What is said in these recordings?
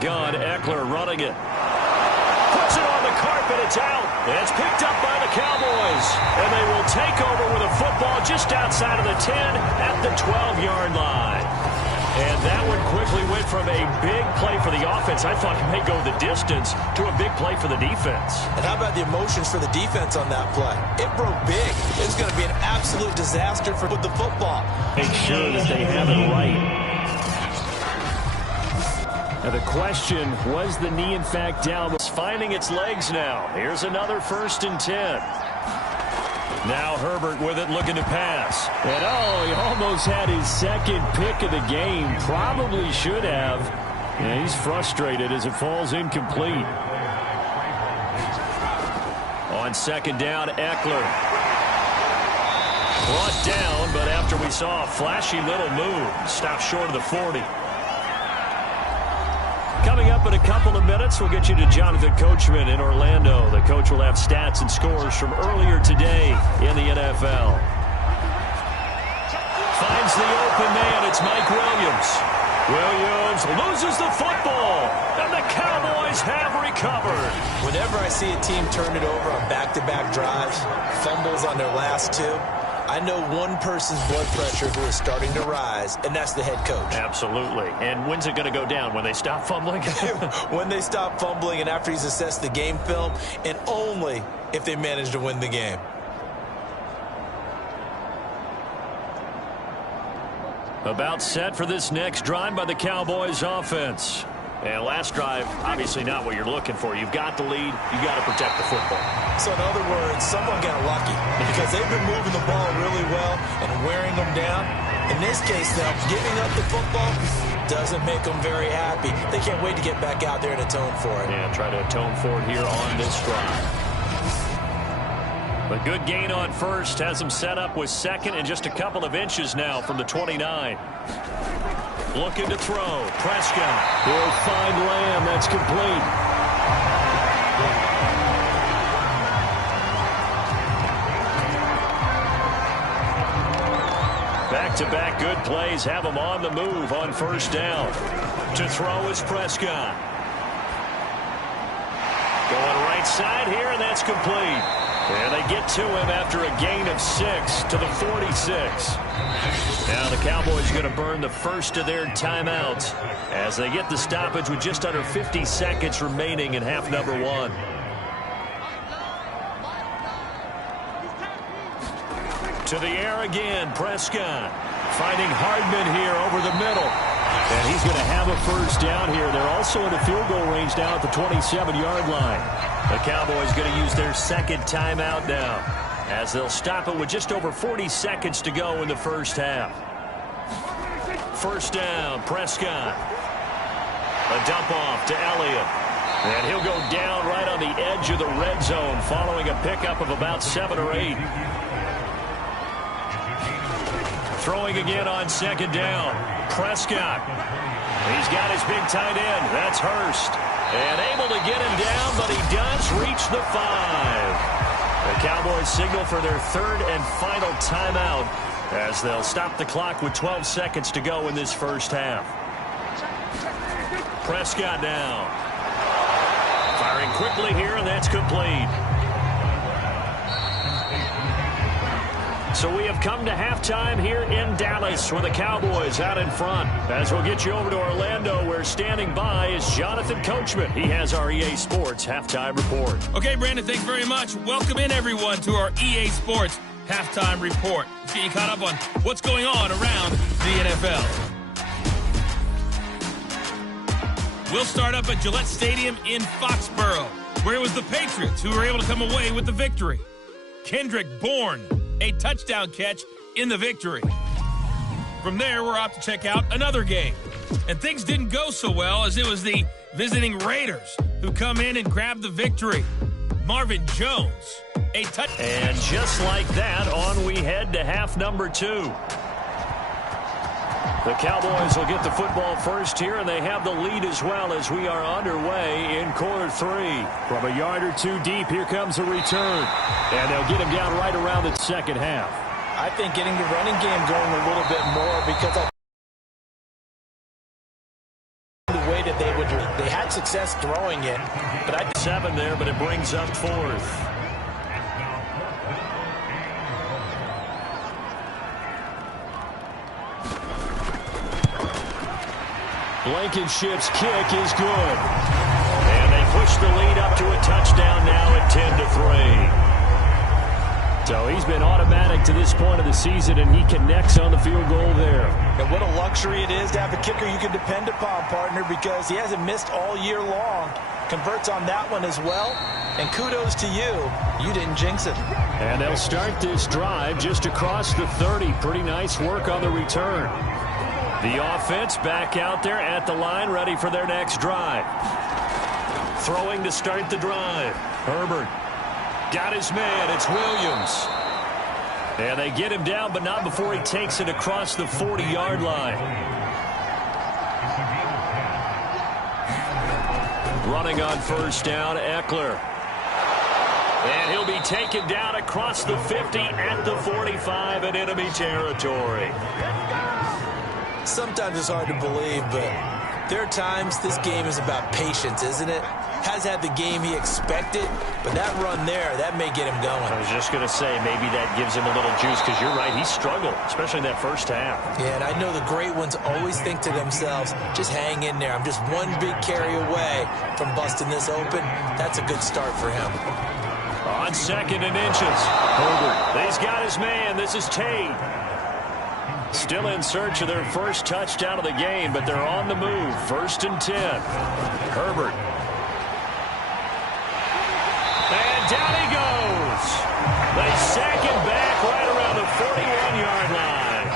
gun. Eckler running it. Puts it on the carpet. It's out. It's picked up by the Cowboys. And they will take over with a football just outside of the 10 at the 12-yard line. And that one quickly went from a big play for the offense, I thought it may go the distance, to a big play for the defense. And how about the emotions for the defense on that play? It broke big. It's going to be an absolute disaster for the football. Make sure that they have it right. Now the question, was the knee in fact down? It's finding its legs now. Here's another 1st and 10. Now Herbert with it, looking to pass. And he almost had his second pick of the game. Probably should have. And he's frustrated as it falls incomplete. On 2nd down, Eckler. Brought down, but after we saw a flashy little move, stopped short of the 40. Coming up in a couple of minutes, we'll get you to Jonathan Coachman in Orlando. The coach will have stats and scores from earlier today in the NFL. Finds the open man. It's Mike Williams. Williams loses the football, and the Cowboys have recovered. Whenever I see a team turn it over on back-to-back drives, fumbles on their last 2, I know one person's blood pressure who is starting to rise, and that's the head coach. Absolutely. And when's it going to go down? When they stop fumbling? When they stop fumbling and after he's assessed the game film, and only if they manage to win the game. About set for this next drive by the Cowboys offense. And last drive, obviously not what you're looking for. You've got the lead. You've got to protect the football. So in other words, someone got lucky because they've been moving the ball really well and wearing them down. In this case, though, giving up the football doesn't make them very happy. They can't wait to get back out there and atone for it. Yeah, try to atone for it here on this drive. A good gain on 1st has them set up with 2nd and just a couple of inches now from the 29. Looking to throw. Prescott. He'll find Lamb. That's complete. Back-to-back good plays have him on the move on 1st down. To throw is Prescott. Going right side here, and that's complete. And they get to him after a gain of 6 to the 46. Now the Cowboys going to burn the first of their timeouts as they get the stoppage with just under 50 seconds remaining in half number 1. To the air again, Prescott. Finding Hardman here over the middle. And he's going to have a 1st down here. They're also in the field goal range now at the 27-yard line. The Cowboys going to use their 2nd timeout now as they'll stop it with just over 40 seconds to go in the 1st half. 1st down, Prescott. A dump off to Elliott. And he'll go down right on the edge of the red zone following a pickup of about 7 or 8. Throwing again on 2nd down. Prescott. He's got his big tight end. That's Hurst. And able to get him down, but he does reach the 5. The Cowboys signal for their 3rd and final timeout as they'll stop the clock with 12 seconds to go in this 1st half. Prescott now. Firing quickly here, and that's complete. So we have come to halftime here in Dallas with the Cowboys out in front. As we'll get you over to Orlando, where standing by is Jonathan Coachman. He has our EA Sports Halftime Report. Okay, Brandon, thanks very much. Welcome in, everyone, to our EA Sports Halftime Report. Let's get you caught up on what's going on around the NFL. We'll start up at Gillette Stadium in Foxborough, where it was the Patriots who were able to come away with the victory. Kendrick Bourne, a touchdown catch in the victory. From there, we're off to check out another game. And things didn't go so well, as it was the visiting Raiders who come in and grab the victory. Marvin Jones, a touch. And just like that, on we head to half number 2. The Cowboys will get the football first here, and they have the lead as well as we are underway in quarter 3. From a yard or 2 deep, here comes a return. And they'll get him down right around the 2nd half. I think getting the running game going a little bit more, because the way persuaded they had success throwing it. But 7 there, but it brings up 4th. Blankenship's kick is good. And they push the lead up to a touchdown now at 10-3. So he's been automatic to this point of the season, and he connects on the field goal there. And what a luxury it is to have a kicker you can depend upon, partner, because he hasn't missed all year long. Converts on that one as well. And kudos to you. You didn't jinx it. And they'll start this drive just across the 30. Pretty nice work on the return. The offense back out there at the line, ready for their next drive. Throwing to start the drive. Herbert got his man. It's Williams. And they get him down, but not before he takes it across the 40-yard line. Running on first down, Eckler. And he'll be taken down across the 50 at the 45 in enemy territory. Sometimes it's hard to believe, but there are times this game is about patience, isn't it? Has had the game he expected, but that run there, that may get him going. I was just going to say, maybe that gives him a little juice, because you're right, he struggled, especially in that first half. Yeah, and I know the great ones always think to themselves, just hang in there. I'm just one big carry away from busting this open. That's a good start for him. On 2nd and inches, Herbert. He's got his man. This is Tate. Still in search of their first touchdown of the game, but they're on the move. 1st and 10. Herbert. And down he goes. They sack him back right around the 41-yard line.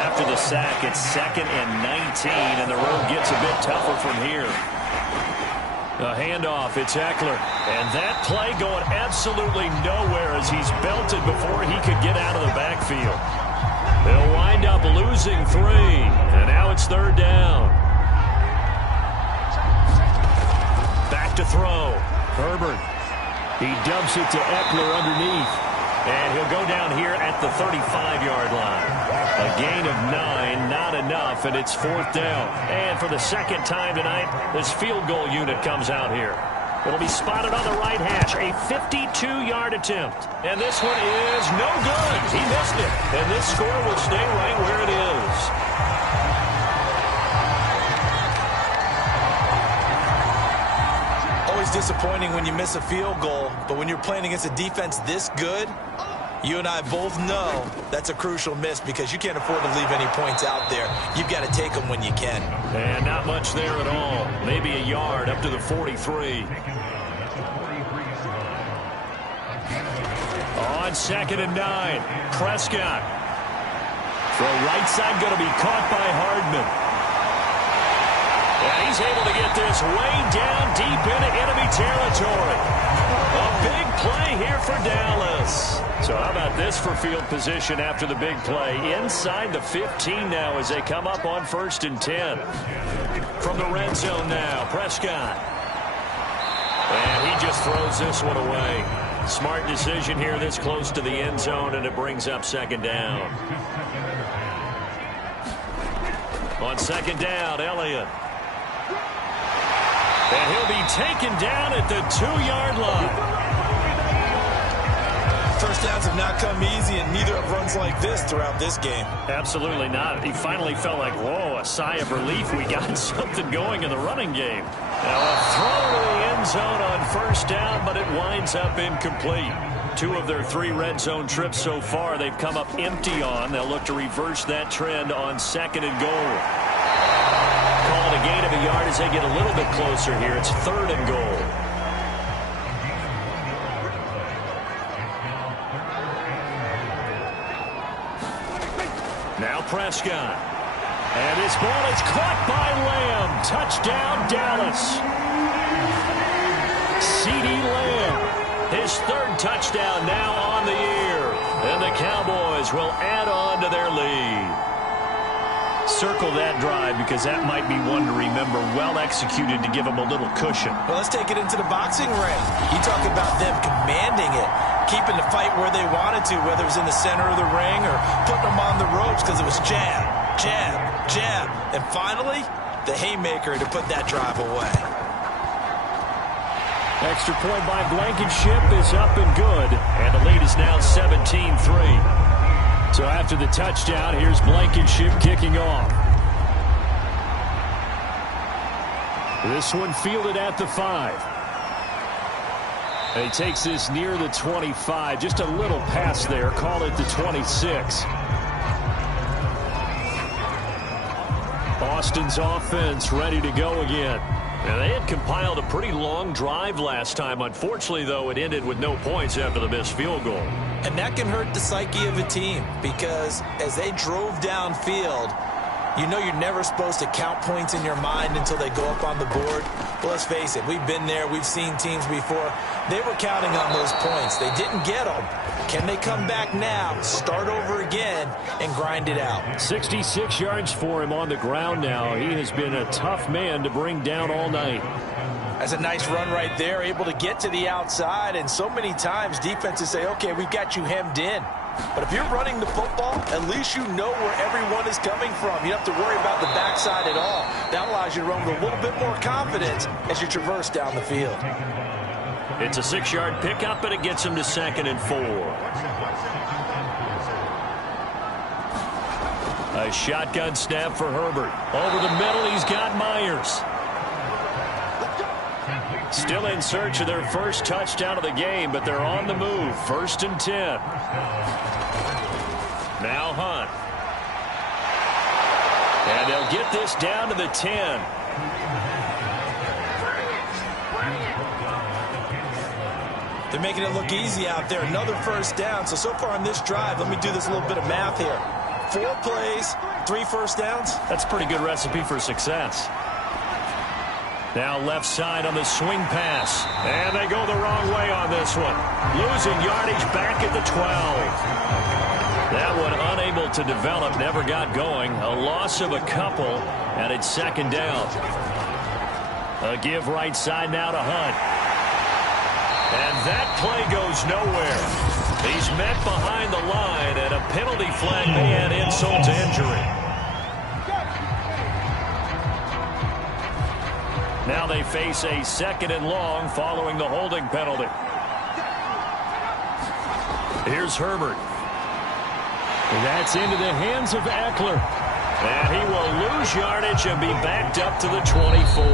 After the sack, it's 2nd and 19, and the road gets a bit tougher from here. A handoff, it's Eckler. And that play going absolutely nowhere as he's belted before he could get out of the backfield. They'll wind up losing 3, and now it's 3rd down. Back to throw. Herbert. He dumps it to Eckler underneath. And he'll go down here at the 35-yard line. A gain of 9, not enough, and it's 4th down. And for the second time tonight, this field goal unit comes out here. It'll be spotted on the right hash, a 52-yard attempt. And this one is no good. He missed it. And this score will stay right where it is. Always disappointing when you miss a field goal, but when you're playing against a defense this good, you and I both know that's a crucial miss because you can't afford to leave any points out there. You've got to take them when you can. And not much there at all. Maybe a yard up to the 43. On 2nd and 9, Prescott. Throw right side going to be caught by Hardman. And he's able to get this way down deep into enemy territory. A big play here for Dallas. So how about this for field position after the big play? Inside the 15 now as they come up on 1st and 10. From the red zone now, Prescott. And he just throws this one away. Smart decision here this close to the end zone, and it brings up 2nd down. On 2nd down, Elliott. And he'll be taken down at the 2-yard line. First downs have not come easy, and neither have runs like this throughout this game. Absolutely not. He finally felt like, whoa, a sigh of relief. We got something going in the running game. Now a throw to the end zone on 1st down, but it winds up incomplete. 2 of their 3 red zone trips so far, they've come up empty on. They'll look to reverse that trend on 2nd and goal. Call it a gain of a yard as they get a little bit closer here. It's 3rd and goal. Now Prescott. And this ball is caught by Lamb. Touchdown, Dallas. CeeDee Lamb. His 3rd touchdown now on the year. And the Cowboys will add on to their lead. Circle that drive because that might be one to remember. Well executed to give them a little cushion. Well, let's take it into the boxing ring. You talk about them commanding it, keeping the fight where they wanted to, whether it was in the center of the ring or putting them on the ropes because it was jab, jab, jab. And finally, the haymaker to put that drive away. Extra point by Blankenship is up and good, and the lead is now 17-3. So after the touchdown, here's Blankenship kicking off. This one fielded at the 5. And he takes this near the 25. Just a little pass there. Call it the 26. Austin's offense ready to go again. And they had compiled a pretty long drive last time. Unfortunately, though, it ended with no points after the missed field goal. And that can hurt the psyche of a team because as they drove downfield, you know you're never supposed to count points in your mind until they go up on the board. But let's face it, we've been there. We've seen teams before. They were counting on those points. They didn't get them. Can they come back now, start over again, and grind it out? 66 yards for him on the ground now. He has been a tough man to bring down all night. That's a nice run right there, able to get to the outside. And so many times defenses say, okay, we've got you hemmed in. But if you're running the football, at least you know where everyone is coming from. You don't have to worry about the backside at all. That allows you to run with a little bit more confidence as you traverse down the field. It's a 6-yard pickup, and it gets him to 2nd and 4. A shotgun snap for Herbert. Over the middle, he's got Myers. Still in search of their first touchdown of the game, but they're on the move. 1st and 10. Now Hunt. And they'll get this down to the 10. They're making it look easy out there. Another 1st down. So far on this drive, let me do this little bit of math here. 4 plays, 3 1st downs. That's a pretty good recipe for success. Now left side on the swing pass. And they go the wrong way on this one. Losing yardage back at the 12. That one unable to develop, never got going. A loss of a couple, and it's 2nd down. A give right side now to Hunt. And that play goes nowhere. He's met behind the line, and a penalty flag may add insult to injury. Now they face a 2nd and long following the holding penalty. Here's Herbert. That's into the hands of Eckler. And he will lose yardage and be backed up to the 24.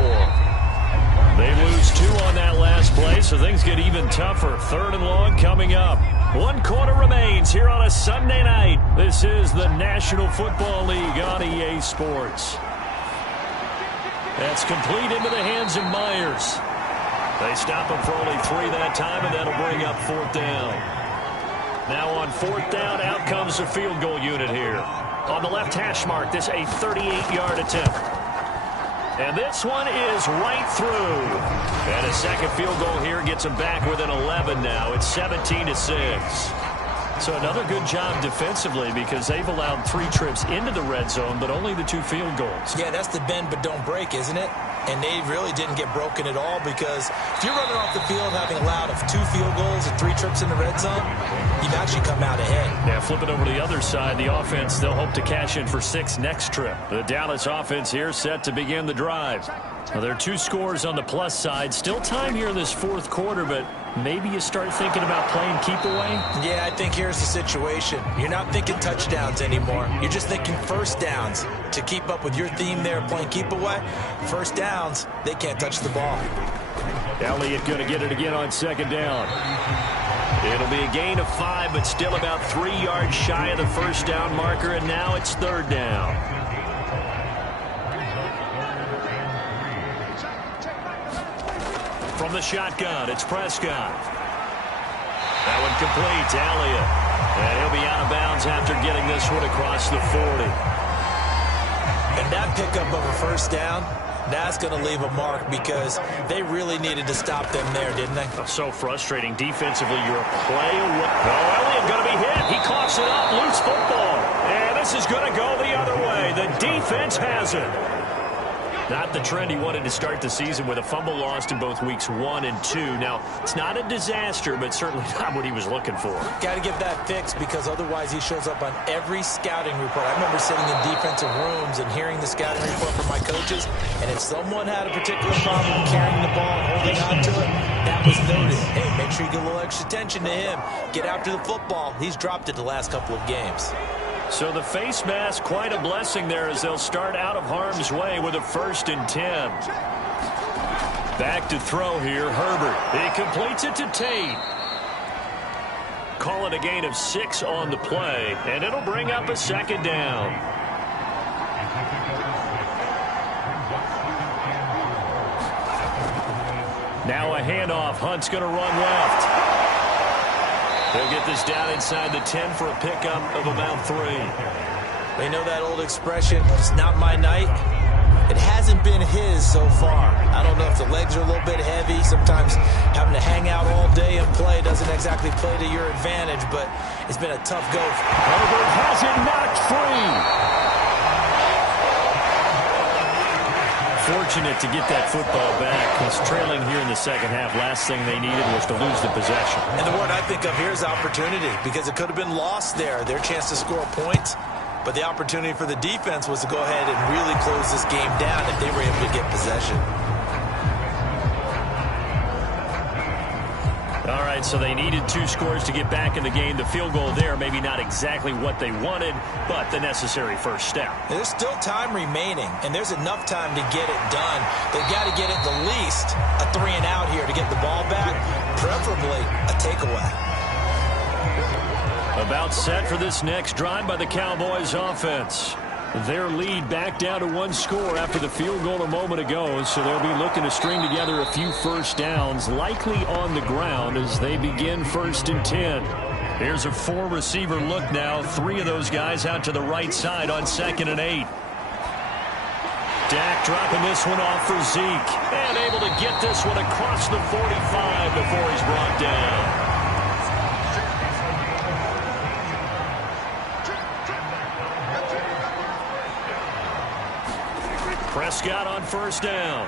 They lose 2 on that last play, so things get even tougher. 3rd and long coming up. 1 quarter remains here on a Sunday night. This is the National Football League on EA Sports. That's complete into the hands of Myers. They stop him for only 3 that time, and that'll bring up 4th down. Now on 4th down, out comes the field goal unit here. On the left hash mark, this a 38-yard attempt. And this one is right through. And a 2nd field goal here gets them back within 11 now. It's 17-6. So another good job defensively because they've allowed 3 trips into the red zone, but only the 2 field goals. Yeah, that's the bend but don't break, isn't it? And they really didn't get broken at all because if you're running off the field having allowed 2 field goals and 3 trips in the red zone, you've actually come out ahead. Yeah, flip it over to the other side. The offense, they'll hope to cash in for 6 next trip. The Dallas offense here set to begin the drive. Now, there are 2 scores on the plus side. Still time here in this 4th quarter, but maybe you start thinking about playing keep away? Yeah, I think here's the situation. You're not thinking touchdowns anymore. You're just thinking 1st downs. To keep up with your theme there, playing keep away, 1st downs, they can't touch the ball. Elliott going to get it again on 2nd down. It'll be a gain of 5, but still about 3 yards shy of the 1st down marker, and now it's 3rd down. From the shotgun, it's Prescott. That one complete to Elliott. And he'll be out of bounds after getting this one across the 40. And that pickup of a 1st down, that's going to leave a mark because they really needed to stop them there, didn't they? So frustrating. Defensively, you're a play away. Oh, Elliott going to be hit. He coughs it up. Loose football. And this is going to go the other way. The defense has it. Not the trend he wanted to start the season with a fumble lost in both weeks 1 and 2. Now, it's not a disaster, but certainly not what he was looking for. Got to get that fixed because otherwise he shows up on every scouting report. I remember sitting in defensive rooms and hearing the scouting report from my coaches, and if someone had a particular problem carrying the ball and holding on to it, that was noted. Hey, make sure you get a little extra attention to him. Get after the football. He's dropped it the last couple of games. So the face mask, quite a blessing there as they'll start out of harm's way with a 1st and 10. Back to throw here, Herbert. He completes it to Tate. Call it a gain of 6 on the play, and it'll bring up a 2nd down. Now a handoff. Hunt's going to run left. They'll get this down inside the 10 for a pickup of about 3. They know that old expression, it's not my night. It hasn't been his so far. I don't know if the legs are a little bit heavy. Sometimes having to hang out all day and play doesn't exactly play to your advantage, but it's been a tough go. Herbert has it knocked free. Fortunate to get that football back. He's trailing here in the second half. Last thing they needed was to lose the possession. And the word I think of here is opportunity, because it could have been lost there. Their chance to score points, but the opportunity for the defense was to go ahead and really close this game down if they were able to get possession. All right, so they needed 2 scores to get back in the game. The field goal there, maybe not exactly what they wanted, but the necessary first step. There's still time remaining, and there's enough time to get it done. They've got to get at the least a 3 and out here to get the ball back, preferably a takeaway. About set for this next drive by the Cowboys offense. Their lead back down to 1 score after the field goal a moment ago, so they'll be looking to string together a few first downs, likely on the ground as they begin 1st and 10. Here's a 4-receiver look now. 3 of those guys out to the right side on 2nd and 8. Dak dropping this one off for Zeke, and able to get this one across the 45 before he's brought down. Prescott on 1st down.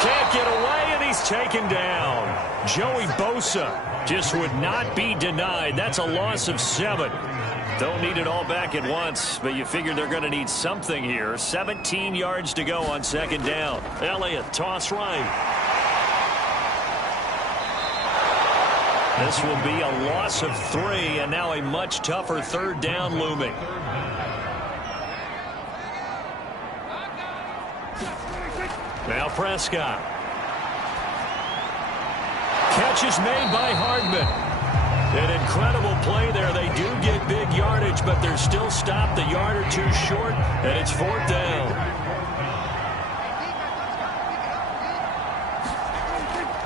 Can't get away, and he's taken down. Joey Bosa just would not be denied. That's a loss of 7. Don't need it all back at once, but you figure they're going to need something here. 17 yards to go on 2nd down. Elliott, toss right. This will be a loss of 3, and now a much tougher 3rd down looming. Now Prescott. Catch is made by Hardman. An incredible play there. They do get big yardage, but they're still stopped a yard or 2 short, and it's 4th down.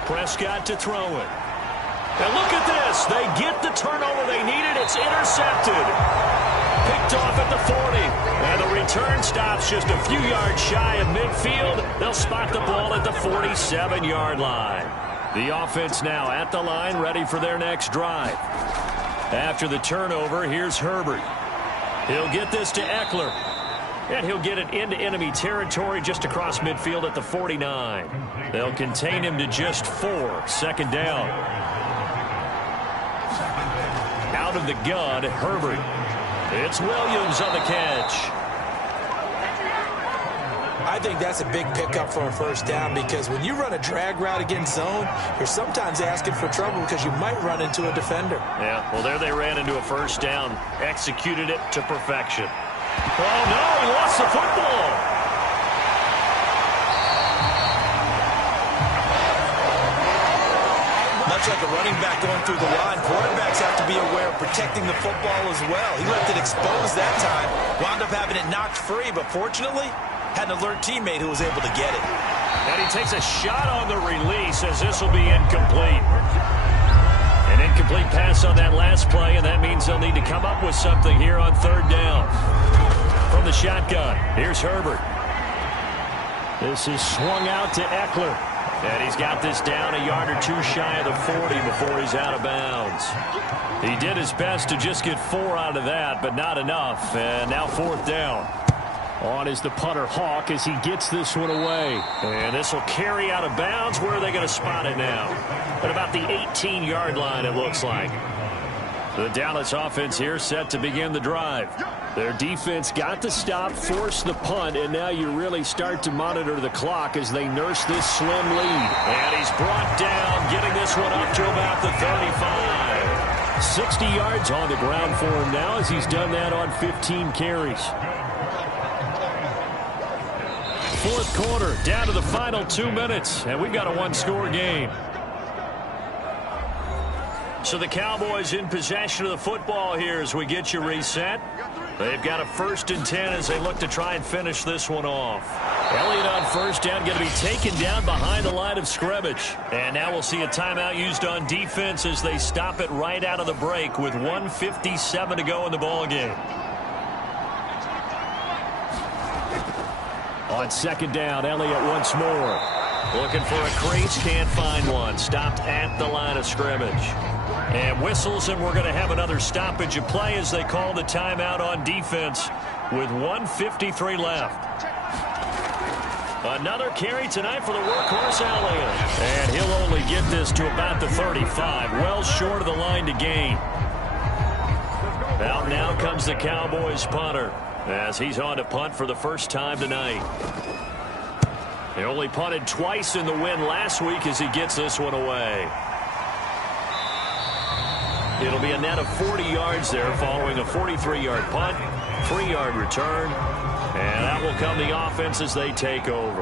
Prescott to throw it. And look at this. They get the turnover they needed. It's intercepted. Picked off at the 40. And the return stops just a few yards shy of midfield. They'll spot the ball at the 47-yard line. The offense now at the line, ready for their next drive. After the turnover, here's Herbert. He'll get this to Eckler. And he'll get it into enemy territory just across midfield at the 49. They'll contain him to just 4. 2nd down. Out of the gun, Herbert. It's Williams on the catch. I think that's a big pickup for a 1st down, because when you run a drag route against zone, you're sometimes asking for trouble because you might run into a defender. Yeah, well, there they ran into a 1st down. Executed it to perfection. Oh, no, he lost the football. Much like a running back going through the line, quarterbacks have to be aware of protecting the football as well. He left it exposed that time, wound up having it knocked free, but fortunately, had an alert teammate who was able to get it. And he takes a shot on the release as this will be incomplete. An incomplete pass on that last play, and that means they'll need to come up with something here on 3rd down. From the shotgun, here's Herbert. This is swung out to Eckler. And he's got this down a yard or 2 shy of the 40 before he's out of bounds. He did his best to just get 4 out of that, but not enough. And now 4th down. On is the punter Hawk as he gets this one away. And this will carry out of bounds. Where are they going to spot it now? At about the 18-yard line, it looks like. The Dallas offense here set to begin the drive. Their defense got the stop, forced the punt, and now you really start to monitor the clock as they nurse this slim lead. And he's brought down, getting this one up to about the 35. 60 yards on the ground for him now as he's done that on 15 carries. Fourth quarter, down to the final 2 minutes, and we've got a one-score game. So the Cowboys in possession of the football here as we get you reset. They've got a 1st and 10 as they look to try and finish this one off. Elliott on first down, going to be taken down behind the line of scrimmage. And now we'll see a timeout used on defense as they stop it right out of the break with 1:57 to go in the ballgame. On 2nd down, Elliott once more. Looking for a crease, can't find one. Stopped at the line of scrimmage. And whistles, and we're going to have another stoppage of play as they call the timeout on defense with 1:53 left. Another carry tonight for the workhorse Elliott. And he'll only get this to about the 35, well short of the line to gain. Out now comes the Cowboys punter as he's on to punt for the first time tonight. He only punted twice in the win last week as he gets this one away. It'll be a net of 40 yards there following a 43-yard punt, 3-yard return, and that will come the offense as they take over.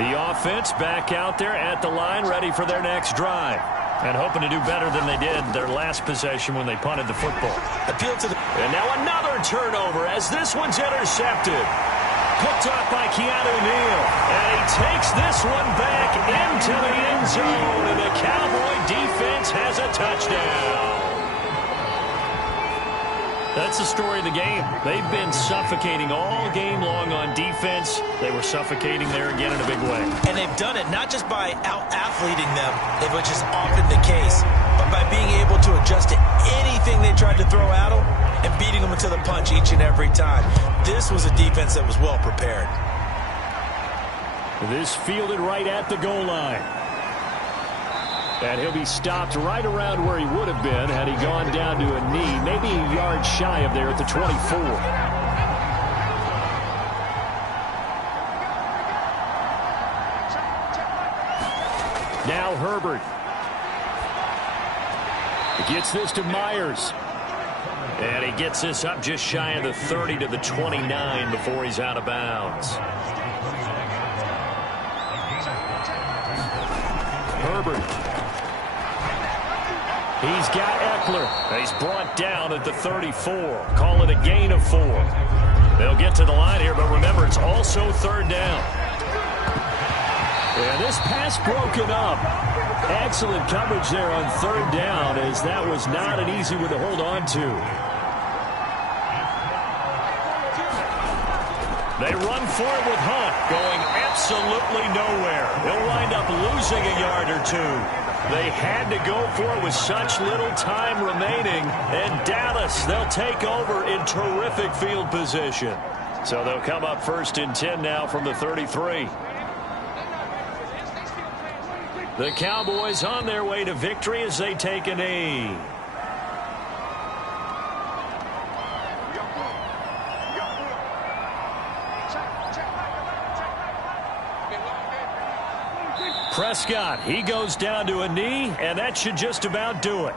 The offense back out there at the line ready for their next drive and hoping to do better than they did their last possession when they punted the football. And now another turnover as this one's intercepted. Picked up by Keanu Neal. And he takes this one back into the end zone. And the Cowboy defense has a touchdown. That's the story of the game. They've been suffocating all game long on defense. They were suffocating there again in a big way. And they've done it not just by out-athleting them, which is often the case, but by being able to adjust to anything they tried to throw at them and beating them into the punch each and every time. This was a defense that was well prepared. This fielded right at the goal line. And he'll be stopped right around where he would have been had he gone down to a knee, maybe a yard shy of there at the 24. Now Herbert. He gets this to Myers. And he gets this up just shy of the 30 to the 29 before he's out of bounds. Herbert. He's got Eckler. He's brought down at the 34. Call it a gain of 4. They'll get to the line here, but remember, it's also 3rd down. And this pass broken up. Excellent coverage there on 3rd down, as that was not an easy one to hold on to. They run for it with Hunt, going absolutely nowhere. He'll wind up losing a yard or 2. They had to go for it with such little time remaining. And Dallas, they'll take over in terrific field position. So they'll come up 1st and 10 now from the 33. The Cowboys on their way to victory as they take a knee. Prescott, he goes down to a knee, and that should just about do it.